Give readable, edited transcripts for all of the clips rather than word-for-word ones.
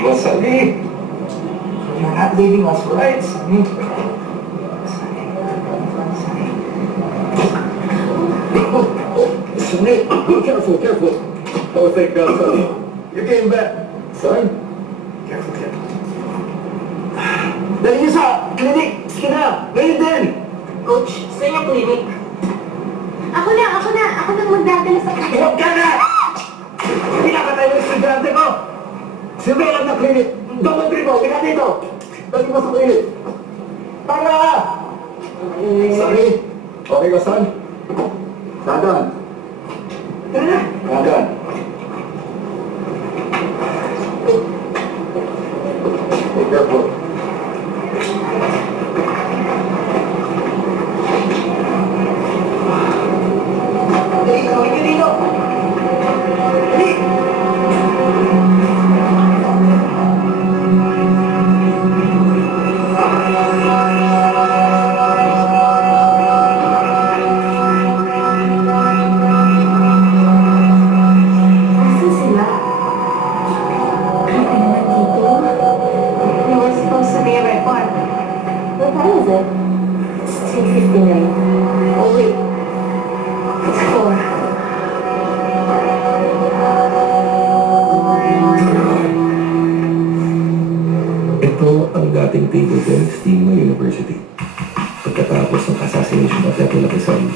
ko, Sunny. You're not leaving us right, Sunny. Sunny, careful, careful. Oh, thank God, Sunny. You came back. Son? Careful, careful. Dali niyo sa clinic! Sige na! Ngayon din! Coach, saan yung clinic? Ako na magdadala sa clinic. Huwag ka na! Hindi na ka tayo ng estudyante ko! Simulan na clinic! Double mo! Hindi dito! Dali mo sa clinic! Para! Sorry! Okay ka, son? Dadan! Dadan! Be careful. Dali, kawin ka dito! Dali! Asan sila? Ay, nandito. We were supposed to be a report. What time is it? It's 2:59. Oh, wait. It's 4. Ito ang dating table tennis team ng university. Pagkatapos ng assassination of Tepe Lacson,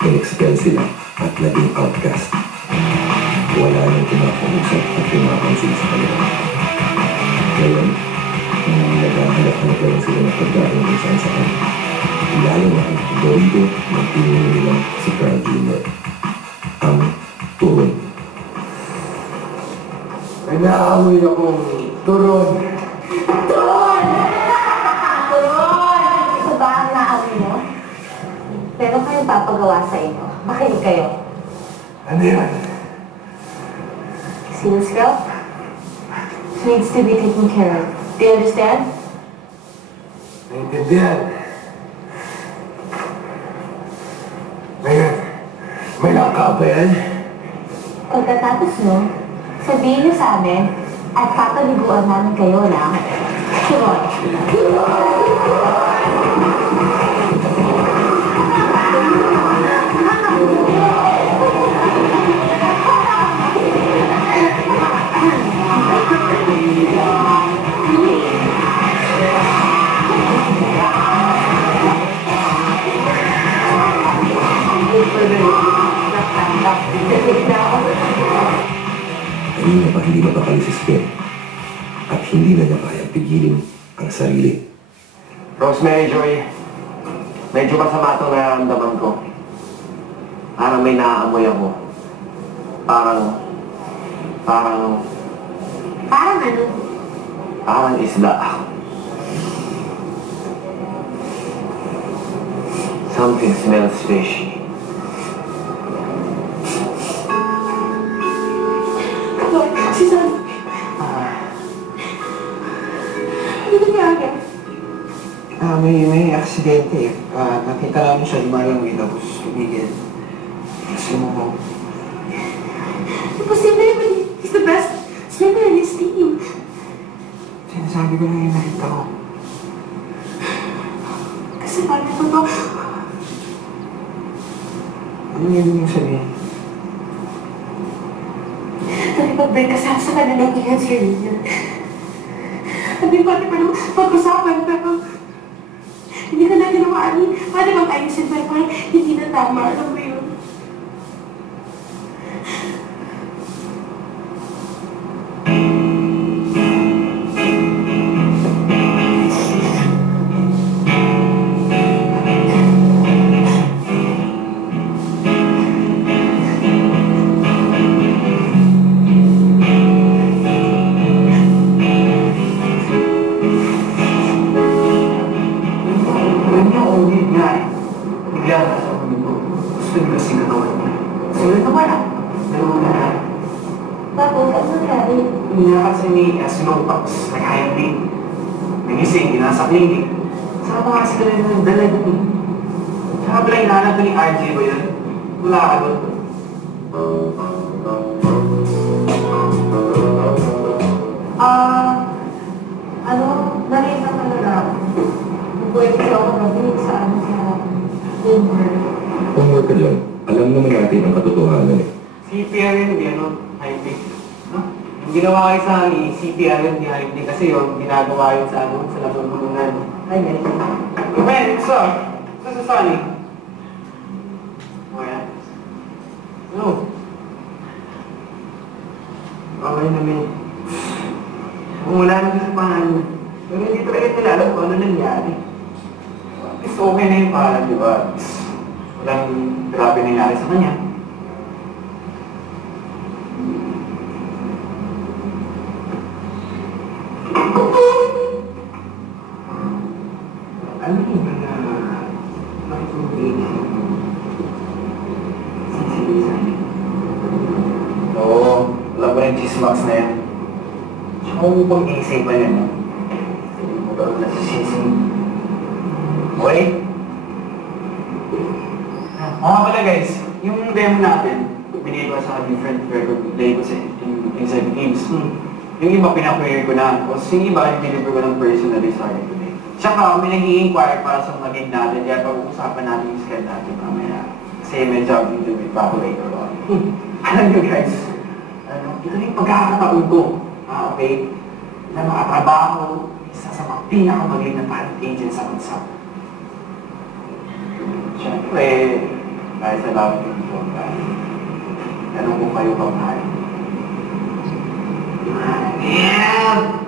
in-expel sila at naging outcast. Wala nang kumakausap at kumakansin sa kanila. Ngayon, naghahanap-hanap lang sila ng pagdating kung saan saan. Lalo na ang favorito ng pinuno nila si Carl Jr. Ang turon. May naamoy akong turon. Turon! Turon! Ito ba ang naamoy mo? Meron kayong papagawa sa inyo. Makinig kayo. Ano yan? See this girl? She needs to be taken care of. Do you understand? Naintindihan. Ngayon, may nakaka ba yan? Pagkatapos mo, sabihin niyo sa amin at papaliguan namin kayo ng turon. Kanina pa hindi mapakali si Sven at hindi na niya kayang pigilin ang sarili. Rosemary Joy, medyo masama itong nararamdaman ko. Parang may naaamoy ako. Parang Parang ano? parang isda. Something smells fishy. Susan! Ano nangyari? May aksidente. Nakita namin siya lumayong tapos tumigil. Sumuko. Imposible naman. He's the best swimmer in his team. Sinasabi ko lang yung nakita ko. Kasi paano to? Ano yung ibig sabihin? Nakipag-break ka sa kanilang cancer niya. Hindi pati pa naman pag-usapan, pero hindi ka na ginawaan. Paano bang ayusin pa parang hindi na tama? Alam mo yun? Gusto niyo kasi gagawin niya. Sulit na pala. Nalula na. Tapos, ano nangyari? Umiyak kasi ni Snowpox. Nagkayang din. Nagising, nasa clinic. Saan pa kasi ka rin ng dala doon eh? Tsaka pala hinahanap ko ni RJ ba yun? Wala ka doon. Yung ginawa kayo sa amin, CPR yun, hindi kasi yun, ginagawa yun sa ano, sa nabubulungan. Ay, ganito. Man, what's up? Saan sa Sunny? Oh, yeah? No. Okay naman. Kung wala naman sa pangalan, pero hindi talaga nila alam kung ano nangyari. At least okay na yung pangalan, di ba? At least walang grabe nangyari sa kanya. Ano yung mga makikungin? Oo, alam ko na yung chismax na yan. Siya kung pag-iisipan yan, no? Hindi mo ba nasisising? Okay? Oo pala guys, yung demo natin, binigay ko sa different record labels in executives. Yung iba pinaprayer ko na, tapos yung iba yung deliver ko ng personally sa akin today. Tsaka may nag-i-inquire para sa maging natin, kaya pag-uusapan natin yung schedule natin mamaya. Kasi may job to do with bago later on. Alam nyo guys, ito na yung pagkakataon ko. Okay? Na makatrabaho, isa sa mga pinakamagaling na talent agent sa bansa. Siyempre, kahit sa love team ko, tanong ko kayo kamahal. Yeah!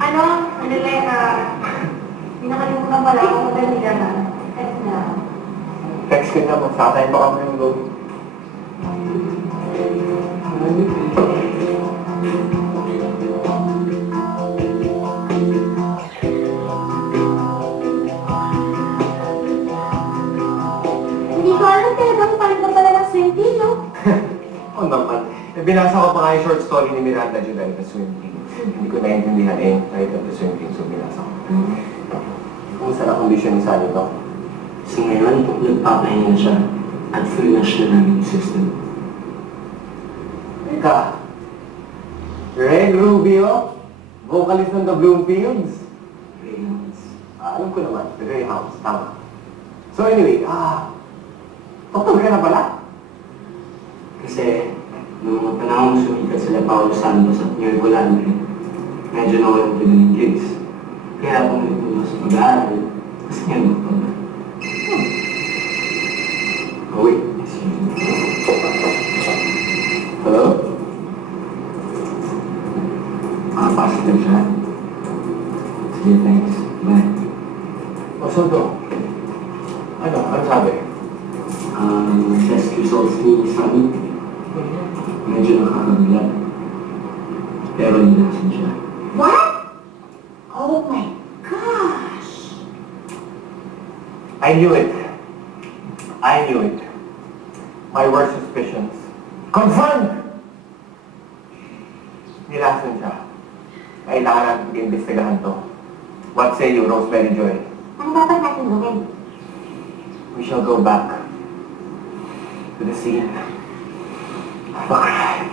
Ano? Ano lang, pinakalimutan pala ako madali na. Text na. Text ko na, magsasayang pa kami yung load. Hindi ko alam talagang palit na pala ng swim team, no? Oo naman. Binasa ko pa nga yung short story ni Miranda July na swim team. Hindi ko naiintindihan eh, title of the swim team, so binasa ko. Kumusta na kondisyon ni Sunny to? So ngayon, nagpapahinga siya at flush na namin yung system. Teka, Greg Rubio, vocalist ng The Bloomfields. Reynolds. Alam ko naman, The Greyhounds, tama. So anyway, doktor ka na pala? Kasi, nung panahon sumikat sila Paolo Santos at New Golande, medyo nawalan din ng gigs. Kaya ako nagtuloy sa pag-aaral, kasi nga doktor na. Oh wait, excuse me. Hello? Makapasok lang siya. Sige, thanks. Bye. O, saan to? Ano? Ano sabi? Test results ni Sunny. Medyo nakakagulat. Pero hindi nasin siya. What? Oh my gosh! I knew it. I knew it. My worst suspicions. Confirmed! Nilason siya. Kailangan natin iimbestigahan to. What say you, Rosemary Joy? Ano dapat natin gawin? We shall go back to the scene of the crime.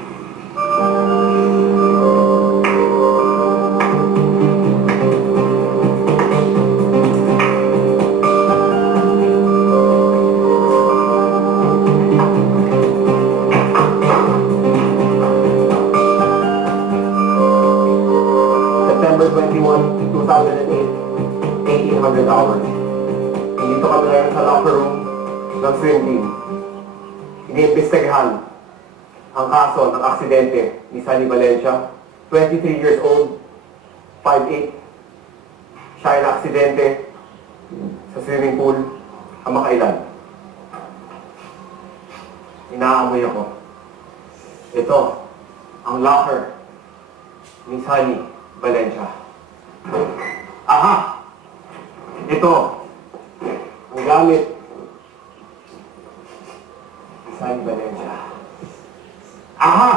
September 21, 2008, 1800 hours. Dito kami ngayon sa locker room ng swim team. Iniimbestigahan ang kaso ng aksidente ni Sunny Valencia, 23 years old, 5'8". Siya ay na-aksidente sa swimming pool, ang Makailan. Inaamoy ako. Ito, ang locker ni Sunny Valencia. Aha! Ito, ang gamit ni Sunny Valencia. Aha!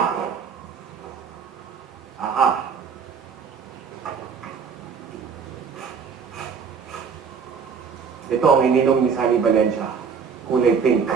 Aha! Ito ang ininom ni Sunny Valencia. Kulay pink.